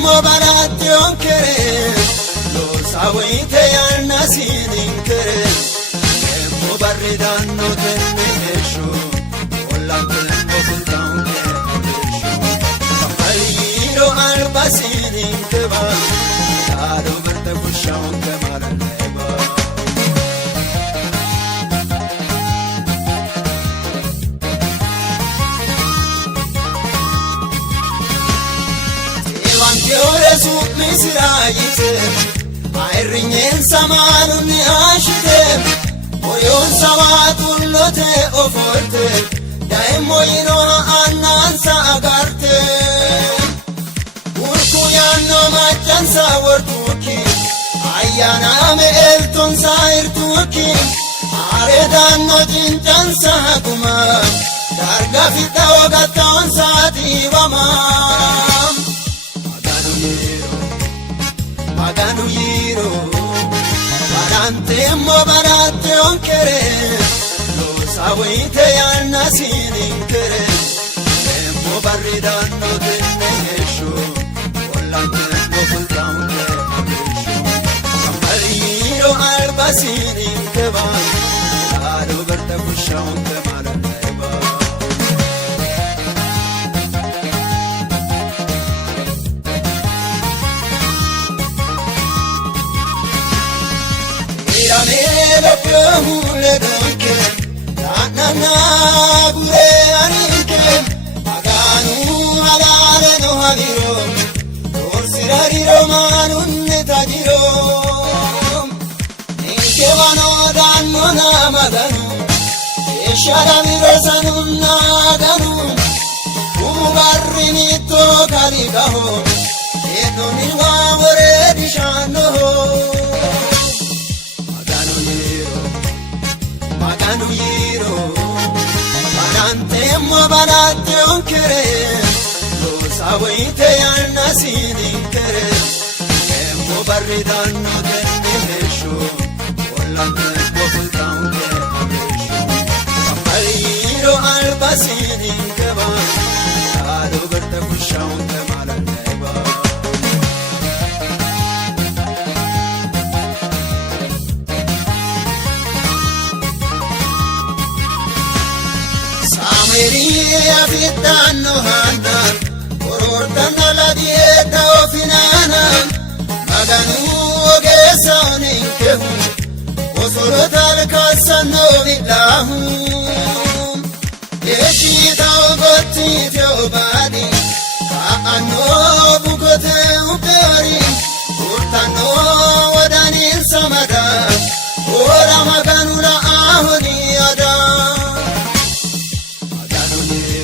mo baratti onkere lo sawite yal nasinin kere mo barridanno tenne esho ollantenno fultaunke aliro albasinin keba ado verte fushaunke maraneba ore su misirayite ayrinyen samanun ashite oyon sawatullote ofolte daimoyino annansa agarte urku yanno maccansa wortuki ayyana me elton sairtuki aredanno cincansa kuma darga fitta ogaton sativama Maganu yiro Barante mo barate onkere Lo sawite yal nasinin kere Mo barridanno tenne esho Ollantenno fultaunke Aliro albasinin keba Ado verte fushaunke maraneba Melo piomule donke Nana gure anike Aganu alare no haviro Dorsirari romanunne tajiro Ninke vano danno namadanu Eshara viro sanunna aganu Ugarri mitto karigaho Eto nilwa vore dishanno Maganu yiro Barante mo barate onkere Lo sawite yal nasinin kere Mo barridanno tenne esho Ollantenno fultaunke aliro albasinin keba Ado verte fushaunke maraneba Sameria fitanno hanna Orortanno la dieta ofinana Maganu ogesonin kehu Osoro talkassanno villahu Yeshita ogotti teobadi Kaanno bukote uperi Urtanno